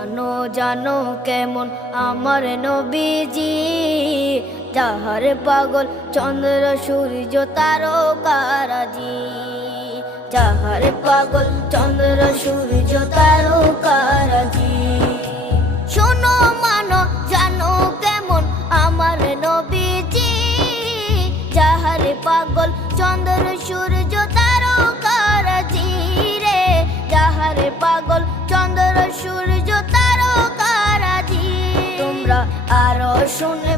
জানো জানো কেমন আমার নবীজি, যাহার পাগল চন্দ্র সূর্য তারকারাজি, যাহার পাগল চন্দ্র সূর্য তারকারাজি। শোনো মানো জানো কেমন আমার নবীজি, যাহার পাগল চন্দ্র সূর্য তারকারাজি রে, যাহার পাগল চন্দ্র সূর্য তারকারাজি। তোমরা আরো শুনে